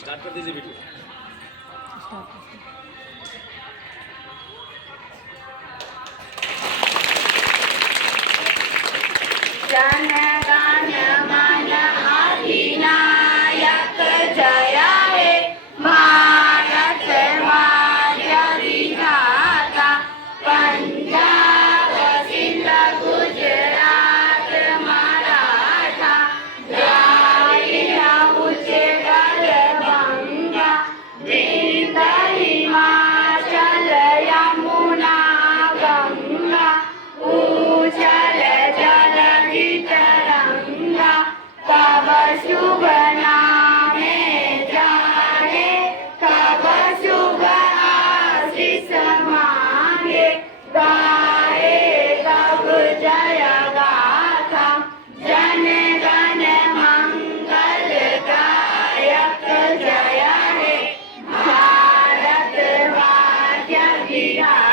Start कर दीजिए video. Jana Gana मन अधिनायक जय हे भारत माता विधाता पंजाब सिंध गुजरात मराठा द्राविड़ उत्कल बंगा विंध्य हिमाचल यमुना गंगा उछल जलधि तरंगा तब शुभ नामे जागे तब शुभ आशीष मांगे गाए तब जय गाथा जन गण मंगल गायक जय हे भारत भाग्य विधाता।